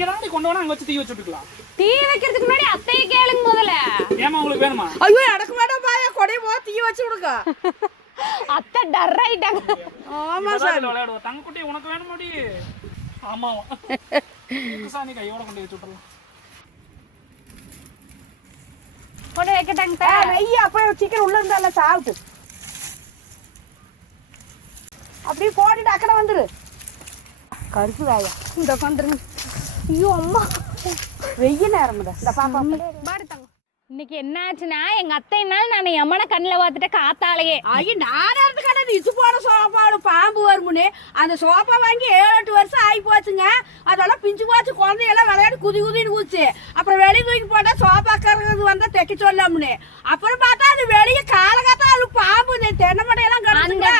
இங்க தான் கொண்டு போனா அங்க வச்சு தீ வச்சுட்டுக்கலாம். தீ வைக்கிறதுக்கு முன்னாடி அத்தையை கேளுங்க முதல்ல. ஏமா உங்களுக்கு வேணுமா? ஐயோ அடக்க மாட்டா பாயா கொடைய போ தீ வச்சு விடுங்க. அத்தை டர் ஆயிட்டாங்க. ஆமா சார் விளையாடுவோம். தங்கக்குட்டி உனக்கு வேணுமாடி? ஆமாவா சாணி கையோட கொண்டு வச்சு விட்டுறலாம். கொண்டு வைக்கட்டாங்க. நெய் அப்ப சீக்கிரம் உள்ள இருந்தால சாப்பிட்டு அப்படியே போட்டுட்டு அக்கறை வந்துரு. கருப்பு வாயா இந்த உட்காந்துருங்க. ஐயோ அம்மா வெயில் நேரம் இந்த பாப்பா பாருங்க. இன்னைக்கு என்ன ஆச்சுன்னா எங்க அத்தைனால நான் எம்மனை கண்ணில் பார்த்துட்டு காத்தாலேயே ஐயோ நானும் கடை இது போன சோப்பாடு பாம்பு வருமுன்னு அந்த சோப்பா வாங்கி 7-8 வருஷம் ஆகி போச்சுங்க. அதெல்லாம் பிஞ்சு போச்சு. குழந்தையெல்லாம் விளையாடி குதின்னு ஊச்சு. அப்புறம் வெளியே தூக்கி போட்டா சோப்பாக்கிறது வந்தா தைக்க சொல்லாமுன்னு. அப்புறம் பார்த்தா அது வெளியே காலகாத்தா அது பாம்பு தென்னை மட்டையெல்லாம் கிடந்துங்க.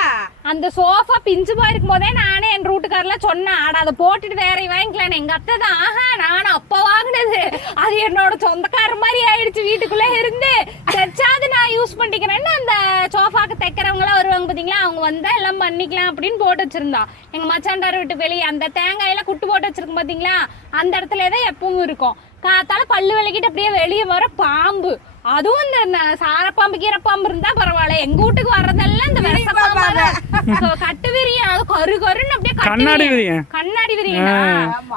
அந்த சோஃபா பிஞ்சு போயிருக்கும் போதே நானே என் ரூட்டுக்காரல சொன்னேன், ஆட அதை போட்டுட்டு வேற வாங்கிக்கலாம். எங்க அத்தை தான் ஆஹா நானும் அப்ப வாங்கினது அது என்னோட சொந்தக்கார மாதிரி ஆயிடுச்சு. வீட்டுக்குள்ள இருந்து தைச்சாது நான் யூஸ் பண்ணிக்கிறேன்னு அந்த சோஃபாக்கு தைக்கிறவங்க எல்லாம் வருவாங்க பாத்தீங்களா, அவங்க வந்தா எல்லாம் பண்ணிக்கலாம் அப்படின்னு போட்டு வச்சிருந்தான். எங்க மச்சாண்டார் வீட்டு வெளியே அந்த தேங்காயெல்லாம் குட்டு போட்டு வச்சிருக்கோம் பாத்தீங்களா, அந்த இடத்துலதான் எப்பவும் இருக்கும். காத்தால பல்லு விளக்கிட்டு அப்படியே வெளியே வர பாம்பு, அதுவும் இந்த சாரப்பாம்பு கீரைப்பாம்பு இருந்தா பரவாயில்ல. எங்க வீட்டுக்கு வர்றதெல்லாம் இந்த விரசப்பாம்பு கட்டு விரியம், அது கரு கருன்னு அப்படியே கண்ணாடி விரியம். கண்ணாடி விரியா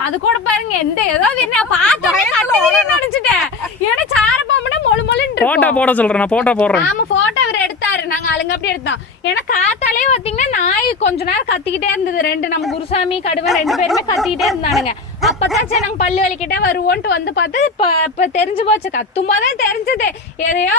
அது கூட பாருங்க எந்த ஏதோ பார்த்தோன்னே கட்டு விரியம் நினைச்சிட்டேன். ஏன்னா சாரப்பாம்புனா மொழு மொழுன்னு போட்டோ போட சொல்றேன், நான் போட்டோ போடுறேன். ஆமா போட்டோ அவர் எடுத்தாரு, நாங்க அழுங்க அப்படி எடுத்தோம். ஏன்னா காத்தாலே பாத்தீங்கன்னா நாய் கொஞ்ச நேரம் கத்திக்கிட்டே இருந்தது. நம்ம குருசாமி கடுவன் 2 பேருமே கத்திக்கிட்டே இருந்தானுங்க. அப்பதான் சரி நாங்க பல்லு வலிக்கிட்டே வருவோன்ட்டு வந்து பார்த்து இப்ப தெரிஞ்சு போச்சு. கத்தும் போதே தெரிஞ்சது எதையோ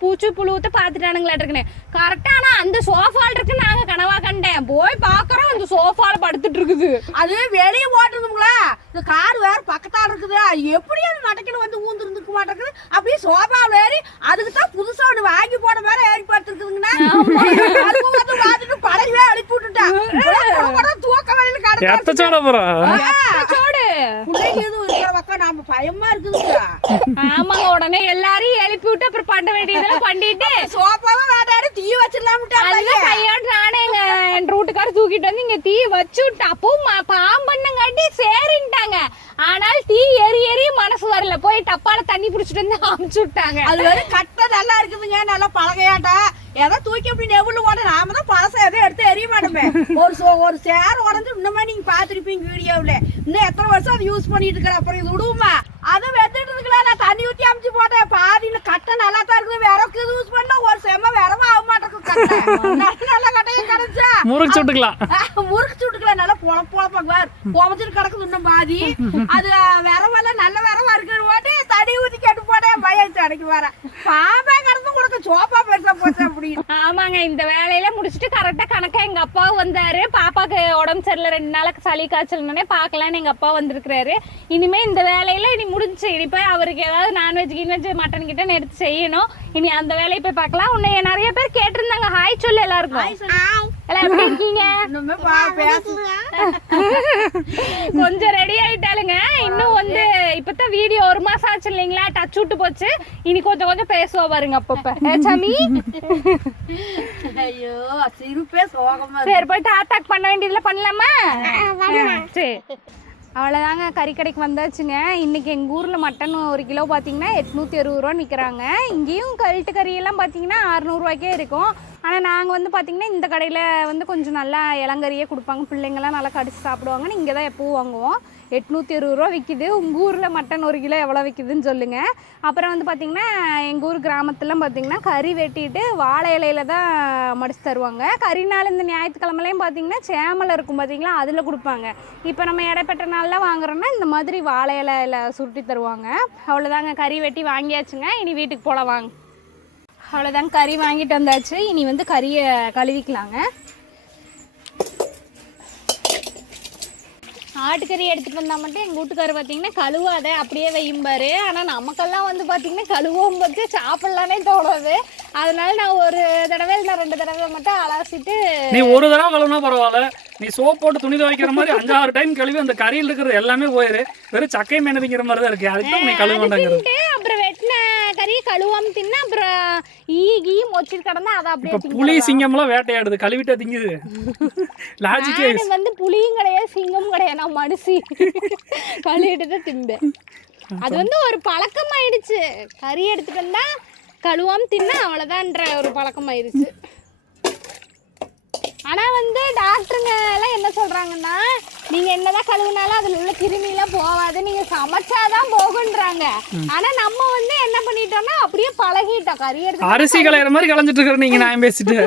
பூச்சி புழுவத்தை பாத்துட்டானுங்களாட்டுக்குன்னு. கரெக்டா ஆனா அந்த சோஃபால் இருக்கு நாங்க கனவா கண்டேன். போய் பாக்குறோம் அந்த சோஃபால படுத்துட்டு இருக்குது. அது வெளியே ஓட்டுதுங்களா, இந்த கார் வேற பக்கத்தால இருக்குது. எப்படி அது நடக்கணும் வந்து ஊந்து இருந்துக்க மாட்டேங்குது. அப்படியே சோஃபாவில் ஏறி அதுக்கு தான் புதுசா ஒண்ணு வாங்கி போட வேற ஏறி படுத்துருக்குதுங்கன்னா பார்த்துட்டு பழையவே அழுப்பி விட்டுட்டான். தூக்க வழியில எத்தச்சோட நாம பயமா இருக்குதுங்க. ஆமாங்க உடனே எல்லாரையும் எழுப்பி விட்டு அப்புறம் பண்ண வேண்டியதெல்லாம் பண்ணிட்டு சோப்பாவை வேண்டாரு தீ வச்சிடலாம்ட்டாங்க. கையோட நானே என் ரூட்டுக்கார தூக்கிட்டு வந்து இங்க தீ வச்சு விட்டு அப்பவும் பாம்பண்ணங்காட்டி சரின்ட்டாங்க. ஆனால் தீ எரி மனசு வரல. போய் டப்பால தண்ணி புடிச்சிட்டு வந்து அமுச்சு விட்டாங்க. அது வேற கட்ட நல்லா இருக்குதுங்க, நல்லா பழகையாட்டா. ஏதோ தூக்கி அப்படி நெவுள்ள ஓட நாம தான் பழச எதையும் எடுத்து எரிய மாட்டோமே. ஒரு சேர் உடஞ்சு இன்னுமே நீங்க பாத்துருப்பீங்க வீடியோவில். இன்னும் எத்தனை வருஷம் அதை யூஸ் பண்ணிட்டு இருக்கிற. அப்புறம் இது விடுவோமா அதை வெத்துட்டு இருக்கலாம். நான் தண்ணி ஊற்றி அமுச்சு போட்டேன். பாதி கட்டை நல்லா தான் இருக்குது. விறகு யூஸ் பண்ணா ஒரு செம்ம விரவா ஆக மாட்டேங்குது. நல்ல கட்டையே கிடைச்சா முறுக்கு சுட்டுக்கலாம். நல்லா பொழப்பாங்க புவச்சிட்டு கிடக்குது இன்னும் பாதி. அது விரவெல்லாம் நல்ல விரவா இருக்கு. ஓட்டி தண்ணி ஊற்றி கேட்டு போட்டேன். பயம் அடைக்கு வர பாம்பே கிடந்து கொடுக்க சோப்பா பெருசா போச்சு அப்படின்னு. ஆமாங்க இந்த வேலையில முடிச்சுட்டு கரெக்டா கணக்கா எங்க அப்பா வந்தாரு. பாப்பாக்கு உடம்பு சரியில்லை 2 நாளுக்கு சளி காய்ச்சல்னே பாக்கலான்னு எங்க அப்பா வந்திருக்கிறாரு. இனிமே இந்த வேலையில இனி முடிஞ்சு இனி போய் அவருக்கு ஏதாவது நான்வெஜ் கின்வெஜ் மட்டன் கிட்டன் எடுத்து செய்யணும். இனி அந்த வேலையை போய் பார்க்கலாம். உன்னை நிறைய பேர் கேட்டிருந்தாங்க. ஹாய் சொல்லு எல்லாருக்கும். எல்லாம் எப்படி இருக்கீங்க? கொஞ்சம் ரெடி ஆயிட்டாளுங்க. இன்னும் வந்து இப்பதான் வீடியோ 1 மாசம் ஆச்சு இல்லைங்களா, டச் விட்டு போச்சு. இனி கொஞ்சம் பேசுவா பாருங்க அப்பப்ப. சாமி ஐயோ சிரிப்பே சோகமா. சரி போய் டாட்டாக் பண்ண வேண்டியதுல பண்ணலாமா? சரி அவ்வளோதாங்க. கறிக்கடைக்கு வந்தாச்சுங்க. இன்றைக்கி எங்கள் ஊரில் மட்டன் 1 கிலோ பார்த்தீங்கன்னா 860 ரூபான்னு விற்கிறாங்க. இங்கேயும் கழுட்டு கறியெல்லாம் பார்த்தீங்கன்னா 600 ரூபாய்க்கே இருக்கும். ஆனால் நாங்கள் வந்து பார்த்திங்கன்னா இந்த கடையில் வந்து கொஞ்சம் நல்லா இளங்கறியே கொடுப்பாங்க. பிள்ளைங்கள்லாம் நல்லா கடிச்சு சாப்பிடுவாங்கன்னு இங்கே தான் எப்போவும் வாங்குவோம். 860 ரூபா விற்கிது. உங்கள் ஊரில் மட்டன் 1 கிலோ எவ்வளோ விற்கிதுன்னு சொல்லுங்கள். அப்புறம் வந்து பார்த்திங்கன்னா எங்கள் ஊர் கிராமத்துலாம் பார்த்திங்கன்னா கறி வெட்டிட்டு வாழை இலையில தான் மடித்து தருவாங்க. கறினால் இந்த ஞாயிற்றுக்கிழமைலையும் பார்த்திங்கன்னா சேமலை இருக்கும் பார்த்திங்களா, அதில் கொடுப்பாங்க. இப்போ நம்ம இடைப்பட்ட நாளில் வாங்குறோன்னா இந்த மாதிரி வாழை இலையில சுருட்டி தருவாங்க. அவ்வளோதாங்க, கறி வெட்டி வாங்கியாச்சுங்க. இனி வீட்டுக்கு போல வாங்க. அவ்வளோதாங்க, கறி வாங்கிட்டு வந்தாச்சு. இனி வந்து கறியை கழுவிக்கலாங்க. ஆட்டுக்கறி எடுத்துகிட்டு வந்தால் மட்டும் எங்கள் வீட்டுக்காரர் பார்த்தீங்கன்னா கழுவாத அப்படியே வையும்பாரு. ஆனால் நமக்கெல்லாம் வந்து பார்த்தீங்கன்னா கழுவும் போது சாப்பிட்லானே தோணுது. அதனால நான் 1 தடவை இல்லை 2 தடவை மட்டும் அலசிட்டு. நீ 1 தடவை கழுவுனா பரவாயில்ல, நீ சோப் போட்டு துணி துவைக்கிற மாதிரி 5-6 டைம் கழுவி அந்த கறியில் இருக்கிறது எல்லாமே போயிரு. வெறும் சக்கை மேனதிங்கிற மாதிரி தான் இருக்கு. அதுக்கு நீ கழுவ மாட்டேங்கிறது. அப்புறம் வெட்டின தின்ன கறியை கழுவாம தின்னா அப்புறம் ஈ மொச்சிட்டு கிடந்தா அதை அப்படியே புலி சிங்கம்லாம் வேட்டையாடுது கழுவிட்டா திங்குது லாஜிக்கே வந்து புலியும் கிடையாது சிங்கமும் கிடையாது நான் மனுஷி கழுவிட்டு தான் திம்பேன் அது வந்து ஒரு பழக்கம் ஆயிடுச்சு கறி எடுத்துட்டு வந்தா கழுவாம தின்னா அவ்வளோதான்ற ஒரு பழக்கம் ஆயிடுச்சு ஆனால் வந்து டாக்டருங்க எல்லாம் என்ன சொல்கிறாங்கன்னா நீங்கள் என்னதான் கழுவுனாலும் அதில் உள்ள கிருமியெல்லாம் போகாது நீங்கள் சமைச்சாதான் போகுன்றாங்க ஆனால் நம்ம வந்து என்ன பண்ணிட்டோம்னா அப்படியே பழகிட்டோம் கறி எடுத்து அரிசி கலையிற மாதிரி கலைஞ்சிட்டு இருக்கிற நீங்கள் நான் பேசிட்டு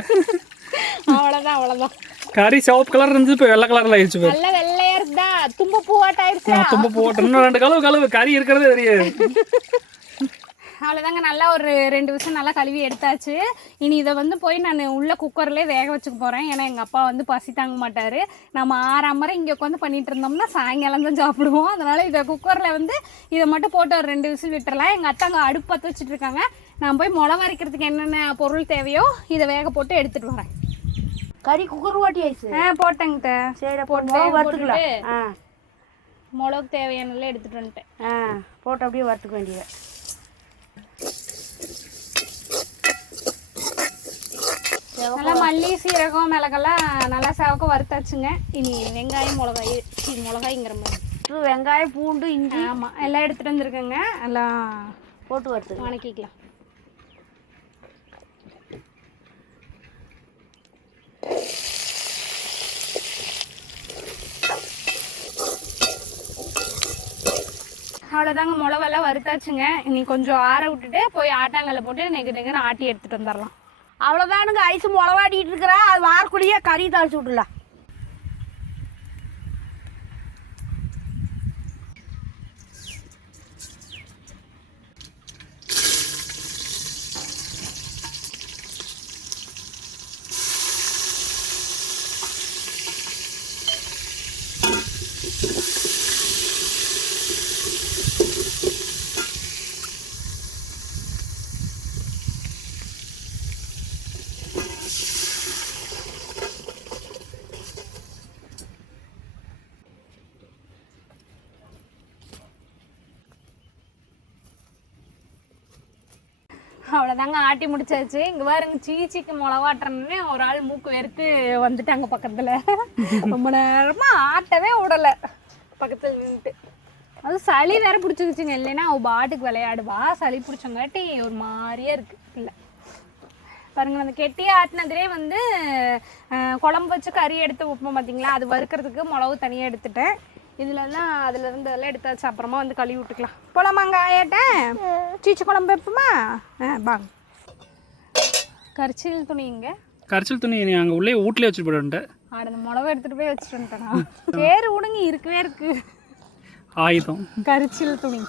அவ்வளோதான் கறி சிவப்பு கலர் இருந்து இப்போ வெள்ளை கலரில் ஆயிடுச்சு நல்ல வெள்ளையா இருக்குதா தும்ப பூவாட்டாயிருச்சு தும்ப போட்டு இன்னும் 2 கழுவு கறி இருக்கிறதே தெரியாது அவ்வளோதாங்க நல்லா ஒரு 2 விஷயம் நல்லா கழுவி எடுத்தாச்சு இனி இதை வந்து போய் நான் உள்ள குக்கர்லேயே வேக வச்சுக்க போகிறேன் ஏன்னா எங்கள் அப்பா வந்து பசி தாங்க மாட்டார் நம்ம 6 இங்கே உட்காந்து பண்ணிட்டு இருந்தோம்னா சாயங்காலம் தான் சாப்பிடுவோம் அதனால் இதை குக்கரில் வந்து இதை மட்டும் போட்டு ஒரு 2 விசில் விட்டுறலாம் எங்கள் அத்தை அங்கே அடுப்பு பற்ற வச்சுட்டு இருக்காங்க நான் போய் மிளகா அரைக்கிறதுக்கு என்னென்ன பொருள் தேவையோ இதை வேக போட்டு எடுத்துகிட்டு வரேன் கறி குக்கர் ஓட்டி ஆயிடுச்சு போட்டேங்க சரி போட்டு வறுத்துக்கலாம் மிளகு தேவையானலாம் எடுத்துகிட்டு வந்துட்டேன் போட்டு அப்படியே வறுத்துக்க வேண்டியது நல்லா மல்லி சீரகம் மிளகெல்லாம் நல்லா சவக்க வறுத்தாச்சுங்க இனி வெங்காயம் மிளகாய்ங்கிற மாதிரி வெங்காயம் பூண்டு இஞ்சி ஆமாம் எல்லாம் எடுத்துகிட்டு வந்துருக்கேங்க எல்லாம் போட்டு வறுத்து வணக்கிக்கலாம் அவ்வளோதாங்க மிளகெல்லாம் வறுத்தாச்சுங்க இனி கொஞ்சம் ஆற விட்டுட்டு போய் ஆட்டாங்கல்ல போட்டு நெகு ஆட்டி எடுத்துகிட்டு வந்துடலாம் அவ்வளோதானுங்க ஐஸ் மிளவாடிட்டு இருக்கிறா அது வாரக்குள்ளேயே கறி தாளிச்சு விட்டுலாம் அவ்வளோதாங்க ஆட்டி முடிச்சாச்சு இங்கே பாருங்க சீச்சிக்கு மிளகாட்டுறன்னு ஒரு ஆள் மூக்கு வெறுத்து வந்துட்டாங்க பக்கத்தில் ரொம்ப நேரமாக ஆட்டவே விடலை பக்கத்தில் நின்றுட்டு அது சளி வேற பிடிச்சிக்கிச்சுங்க இல்லைன்னா அவள் பாட்டுக்கு விளையாடுவா சளி பிடிச்சங்காட்டி ஒரு மாதிரியே இருக்கு இல்லை பாருங்க அந்த கெட்டி ஆட்டினதுலேயே வந்து குழம்பு வச்சு கறி எடுத்து வைப்போம் பார்த்தீங்களா அது வறுக்கிறதுக்கு மிளகு தனியாக எடுத்துட்டேன் இதுலலாம் அதில் இருந்ததெல்லாம் எடுத்தாச்சு அப்புறமா வந்து கழுவி விட்டுக்கலாம் போலாமாங்க ஆயாட்டேன் சீச்சு குழம்பு வைப்போமா பாங்க கரிச்சல் துணிங்க கரிச்சல் துணி நீ அங்கே உள்ளே வீட்லேயே வச்சுட்டு போயிட்டு அந்த மிளகு எடுத்துகிட்டு போய் வச்சுட்டு வந்துட்டேன் சரி விடுங்க இருக்கவே இருக்கு ஆயுதம் கரிச்சல் துணி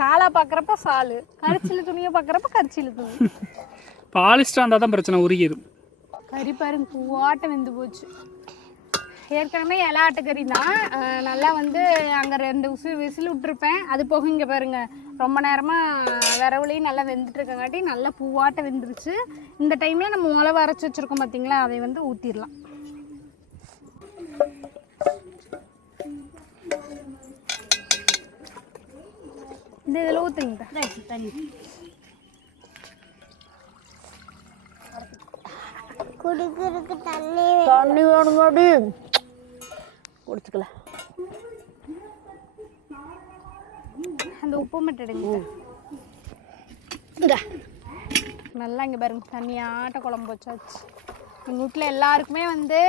சாலா பார்க்குறப்ப சாலு கரிச்சல் துணியை பார்க்குறப்ப கரிச்சல் துணி பாலிஸ்டர் இருந்தால் தான் பிரச்சனை உருகிடும் கறி பாருங்க பூவாட்டம் வெந்து போச்சு ஏற்கனவே இலை ஆட்டுக்கறி தான் நல்லா வந்து அங்கே 2 விசில் விட்டுருப்பேன் அது போக இங்கே பாருங்க ரொம்ப நேரமாக விரவுலையும் நல்லா வெந்துட்டு இருக்கங்காட்டி நல்லா பூவாட்டை வெந்துருச்சு இந்த டைமில் நம்ம மிளகு அரைச்சி வச்சுருக்கோம் பார்த்தீங்களா அதை வந்து ஊற்றிடலாம் இந்த இதில் ஊற்றுங்க தண்ணி குடிக்கிறதுக்கு தண்ணி தண்ணி வேணுமாடி குடிச்சுக்கலாம் அந்த உப்பு மட்டும் எடுங்க நல்லா இங்கே பாருங்க தண்ணியாட்ட குழம்பு வச்சாச்சு எங்கள் வீட்டில் எல்லாருக்குமே வந்து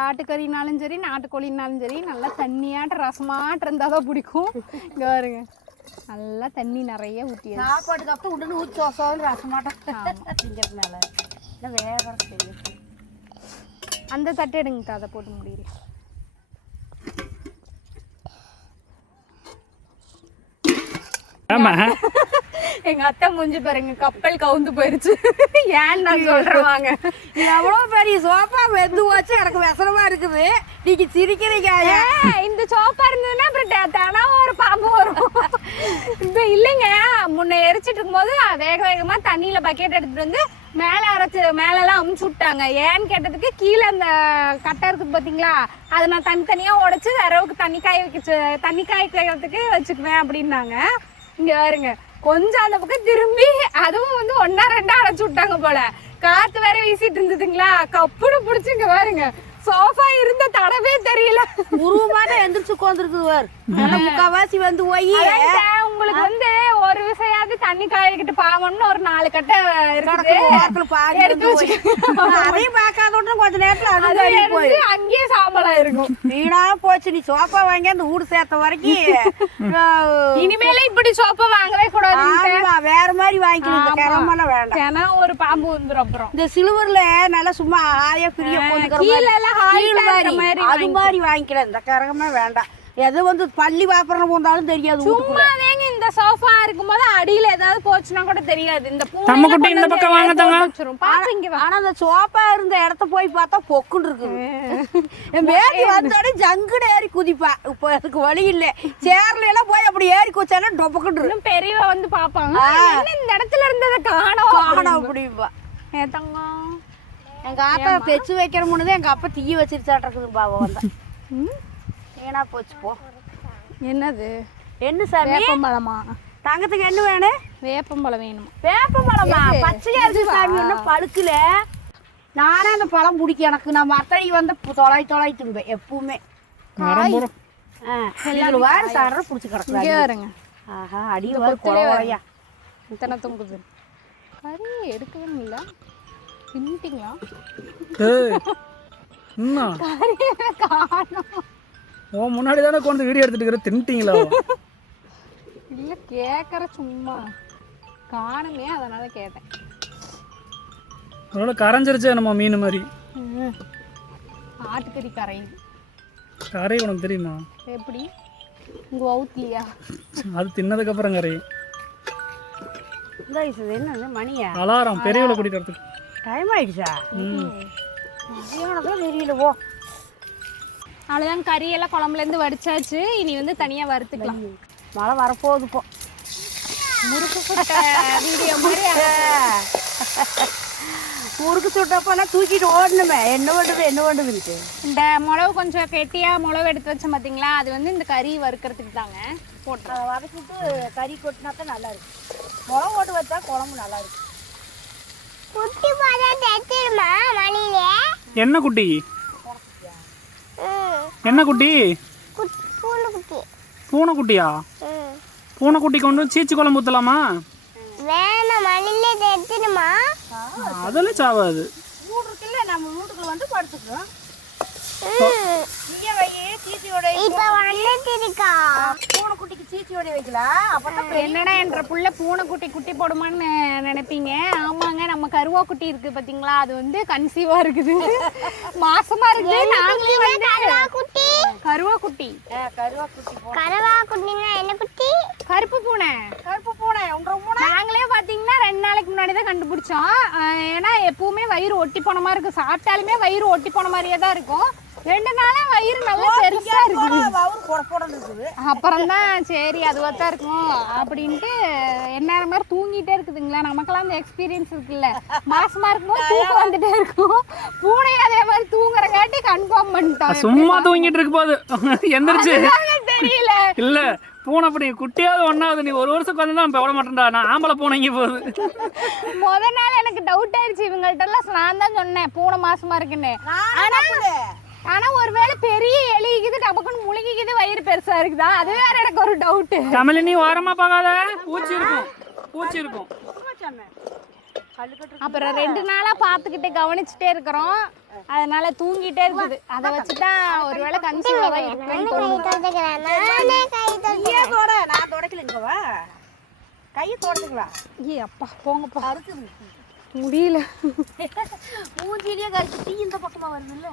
ஆட்டுக்கறினாலும் சரி நாட்டுக்கோழினாலும் சரி நல்லா தண்ணியாட்ட ரசமாட்ட இருந்தால் தான் பிடிக்கும் இங்கே பாருங்க நல்லா தண்ணி நிறைய ஊற்றி சாப்பாட்டுக்கு அப்புறம் உடனே ஊற்றி வசோன்னு ரசமாட்டம் திங்கிறதுனால இல்லை வேக தெரியும் அந்த தட்டு எடுங்க அதை போட்டு முடியல ஆமா எங்க அத்தை மூஞ்சி பாருங்க கப்பல் கவுந்து போயிருச்சு ஏன்னு நான் சொல்றேன் எவ்வளோ பெரிய சோப்பா வெந்து வச்சு எனக்கு விசனமா இருக்குது நீங்க சிரிக்கிறீங்க இந்த சோப்பா இருந்ததுன்னா அப்புறம் தினம் ஒரு பாம்பு வரும் இந்த இல்லைங்க முன்ன எரிச்சிட்டு இருக்கும்போது வேக வேகமா தண்ணியில பக்கெட் எடுத்துட்டு வந்து மேலே அரைச்சி மேலெல்லாம் அமுச்சு விட்டாங்க ஏன்னு கேட்டதுக்கு கீழே அந்த கட்டை இருக்குது பார்த்தீங்களா அதை நான் தனித்தனியாக உடச்சி விரவுக்கு தண்ணி காய வைக்கிறதுக்கு வச்சுக்குவேன் அப்படின்னாங்க இங்க பாருங்க கொஞ்சம் அந்த பக்கம் திரும்பி அதுவும் வந்து 1 2 அடைச்சு விட்டாங்க போல. காத்து வேற வீசிட்டு இருந்ததுங்களா, கப்புனு புடிச்சு இங்க பாருங்க சோஃபா இருந்த தடவே தெரியல. உருவமான எந்திரிச்சு உட்காந்துருக்குவார். முக்காவாசி வந்து போய் உங்களுக்கு வந்து ஒரு விஷயாவது தண்ணி காயக்கிட்டு பாவம்னு ஒரு 4 கட்டை இருக்குது. அதையும் பார்க்காத கொஞ்ச நேரத்துல அது போய் அங்கேயே சாம்பலா இருக்கும். வீணா போச்சு. நீ சோஃபா வாங்கி அந்த வீடு சேர்த்த வரைக்கும் இனிமேல இப்படி சோஃபா வாங்கவே கூடாது. வேற மாதிரி வாங்கிக்கணும். கிரமெல்லாம் வேண்டாம். ஏன்னா ஒரு பாம்பு வந்துரும். அப்புறம் இந்த சிலுவர்ல நல்லா சும்மா ஆயா பிரிய அது மாதிரி வாங்கிக்கலாம். இந்த கரகமே வேண்டாம். எது வந்து பள்ளி பாப்பறம் போந்தாலும் தெரியாது. சும்மாவேங்க இந்த சோஃபா இருக்கும்போது அடியில ஏதாவது போச்சுன்னா கூட தெரியாது. இந்த பூனை இந்த பக்கம் வாங்கதாங்க. ஆனா அந்த சோஃபா இருந்த இடத்த போய் பார்த்தா பொக்குன்னு இருக்குது. என் பேத்தி வந்தோட ஜங்குடு ஏறி குதிப்பா. இப்போ அதுக்கு வழி இல்லை. சேர்ல எல்லாம் போய் அப்படி ஏறி குச்சானா டொப்பக்குன்னு பெரியவ வந்து பாப்பாங்க இந்த இடத்துல இருந்ததை காணோம் அப்படிப்பா. தங்கம் எங்க ஆத்தா தைச்சு வைக்கிற முன்னதே எங்க அப்பா தீ வச்சிருச்சாட்டு பாவம் வந்தா. ஏனா போச்சு போ. என்னது என்ன சாமி? வேப்பம்பழமா? தங்கத்துக்கு என்ன வேணும்? வேப்பம்பழம் வேணும். வேப்பம்பழமா? பச்சையா இருக்கு சாமி. ஒன்னும் பழுக்கல. நானே அந்த பழம் பிடிக்கும். எனக்கு நான் மத்தடி வந்து தொலை தும்பேன் எப்பவுமே. இதுல வேற சர புடிச்சு கிடக்குறாங்க. பாருங்க. ஆஹா அடி வேற கொலையா. இத்தனை தொங்குது. கறி எடுக்கவே இல்லை. தின்னுட்டீங்களா? முன்னாடி தானே கொண்டு வீடியோ எடுத்துட்டு தின்னுட்டீங்களா? இல்ல கேக்குற சும்மா காணுமே அதனால கேட்டேன். அதனால கரைஞ்சிருச்சே நம்ம மீன் மாதிரி. ஆட்டுக்கறி கரையுது. கரை உனக்கு தெரியுமா? எப்படி? உங்க அவுட்லியா? அது தின்னதுக்கு அப்புறம் கரையும். என்ன மணியா? அலாரம் பெரியவளை கூட்டிட்டு வரதுக்கு டைம் ஆயிடுச்சா? தெரியல. போ அவ்வளோதான். கறியெல்லாம் குழம்புல இருந்து வடிச்சாச்சு. இனி வந்து தனியா வறுத்துக்கலாம். மழை வரப்போகுது. போ முறுக்கு சுட்ட வீடியோ மாதிரி. முறுக்கு சுட்டப்பெல்லாம் தூக்கிட்டு ஓடணுமே. என்ன பண்ணுது? இந்த மிளகு கொஞ்சம் கெட்டியா மிளகு எடுத்து வச்சோம் பார்த்தீங்களா, அது வந்து இந்த கறி வறுக்கிறதுக்கு தாங்க போட்டு வதக்கிட்டு கறி கொட்டினா தான் நல்லா இருக்கு. மிளகு போட்டு வச்சா குழம்பு நல்லா இருக்கு. குட்டி பாதா தேத்திடுமா மணில? என்ன குட்டி? என்ன குட்டி? பூனைக்குட்டி. பூனைக்குட்டியா? பூனைக்குட்டி கொண்டு சீச்சி குழம்பு ஊற்றலாமா? வேணாம் மணில தேத்திடுமா? அதெல்லாம் சாவாது. வீடு இருக்குல்ல, நம்ம வீட்டுக்குள்ள வந்து படுத்துக்கிறோம். இங்கே வை சீச்சியோட. இப்ப வந்துருக்கா பூனைக்குட்டிக்கு சீச்சியோட வைக்கலாம். அப்பதான் என்னடா என்ற புள்ள பூனைக்குட்டி குட்டி போடுமான்னு நினைப்பீங்க. ஆமாங்க, நம்ம கருவா குட்டி இருக்கு பாத்தீங்களா, அது வந்து கன்சீவா இருக்குது, மாசமா இருக்கு. நாங்களே வந்து கருவா குட்டி. கருவா குட்டினா என்ன குட்டி? கருப்பு பூனை. நாங்களே பாத்தீங்கன்னா 2 நாளைக்கு முன்னாடி தான் கண்டுபிடிச்சோம். ஏன்னா எப்பவுமே வயிறு ஒட்டி போன மாதிரி இருக்கும். சாப்பிட்டாலுமே வயிறு ஒட்டி போன மாதிரியே தான் இருக்கும். 2 நாளா வயிறு நல்லா பெருசா இருக்குது. அப்புறம் தான் சரி அதுவா தான் இருக்கும் அப்படின்ட்டு என்ன மாதிரி தூங்கிட்டே இருக்குதுங்களா. நமக்கெல்லாம் அந்த எக்ஸ்பீரியன்ஸ் இருக்குல்ல, மாசமா இருக்கும்போது தூக்கம் வந்துட்டே இருக்கும். பூனை அதே மாதிரி தூங்குறங்காட்டி கன்ஃபார்ம் பண்ணிட்டோம். சும்மா தூங்கிட்டு இருக்கு போது எந்திரிச்சு தெரியல. இல்ல பூனை அப்படி குட்டியாவது ஒன்னாவது நீ 1 வருஷம் வந்து தான் விட மாட்டேன்டா, நான் ஆம்பளை பூனை இங்கே போகுது. முத நாள் எனக்கு டவுட் ஆயிடுச்சு. இவங்கள்ட்ட எல்லாம் நான் தான் சொன்னேன் பூனை மாசமா இருக்குன்னு. ஆனா ஒருவேளை பெரிய எலிக்குது டபக்குன்னு முழுகிக்குது வயிறு பெருசா இருக்குதா, அது வேற எனக்கு ஒரு டவுட். தமிழ் நீ ஓரமா பார்க்காத, பூச்சி இருக்கும். அப்புறம் 2 நாளா பாத்துக்கிட்டு கவனிச்சுட்டே இருக்கிறோம். அதனால தூங்கிட்டே இருக்குது. அதை வச்சுதான் ஒருவேளை கன்சீவா தான் இருக்குன்னு தோணுது. நான் தொடக்கலங்கவா கையை தொடச்சுக்கலாம். ஏ அப்பா போங்கப்பா, முடியல. மூஞ்சிலேயே கறிச்சு தீ இந்த பக்கமா வருது இல்ல.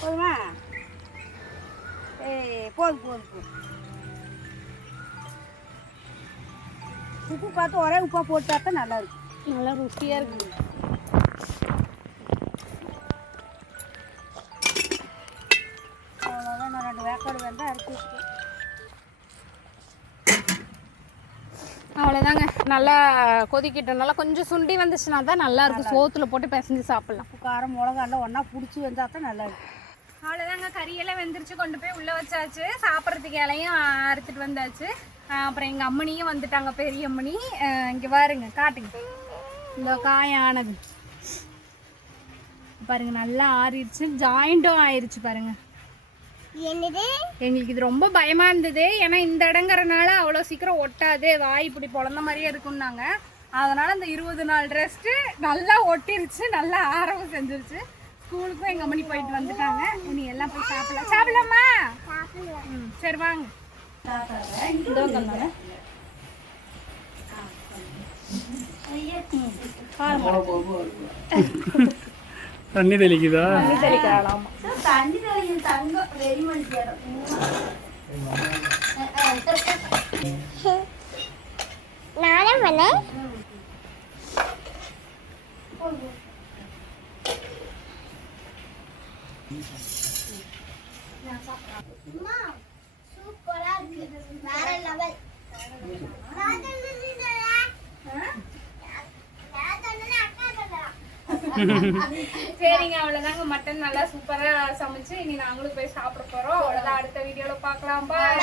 போதுமா? போதும். உப்பு பார்த்து ஒரே உப்பா போட்டா தான் நல்லா இருக்கும். நல்லா ருசியா இருக்கு. அவ்வளோதான். நான் 2 வேக்காடு வேண்டாம் அரைச்சி வச்சுக்கேன். அவ்வளோதாங்க. நல்லா கொதிக்கிட்டனால கொஞ்சம் சுண்டி வந்துச்சுன்னா தான் நல்லா இருக்கும். சோத்துல போட்டு பிசைஞ்சு சாப்பிடலாம். உப்பு காரம் மிளகா எல்லாம் ஒன்றா பிடிச்சி வந்தா தான் நல்லா இருக்கும். அவ்வளோதாங்க. கறியெல்லாம் வெந்துருச்சு, கொண்டு போய் உள்ளே வச்சாச்சு. சாப்பிட்றதுக்கு இலையும் அறுத்துட்டு வந்தாச்சு. அப்புறம் எங்கள் அம்மனியும் வந்துட்டாங்க, பெரிய அம்மனி. இங்கே பாருங்க, காட்டுங்க இந்த காயானது பாருங்க, நல்லா ஆறிடுச்சு, ஜாயிண்ட்டும் ஆயிடுச்சு பாருங்க. எங்களுக்கு இது ரொம்ப பயமா இருந்தது, ஏன்னா இந்த இடங்கிறனால அவ்வளோ சீக்கிரம் ஒட்டாது, வாய் இப்படி பொழந்த மாதிரியே இருக்குன்னாங்க. அதனால இந்த 20 நாள் ரெஸ்ட்டு நல்லா ஒட்டிருச்சு, நல்லா ஆரம்பம் செஞ்சிருச்சு. ஸ்கூலுக்கும் எங்கள் அம்மனி போயிட்டு வந்துட்டாங்க. இனி எல்லாம் போய் சாப்பிடலாமா? சரி வாங்க. தண்ணி தெளிக்குதா? தண்ணி தெளிக்கும் தங்கம் வெறிமணி கேடும். நானே பண்ணேன். சூப்பரா இருக்கு, வேற லெவல். சரிங்க, அவ்வளோதாங்க. மட்டன் நல்லா சூப்பராக சமைச்சு இனி நாங்களும் போய் சாப்பிட போகிறோம். அவ்வளோதான், அடுத்த வீடியோவில் பார்க்கலாம். பாய்.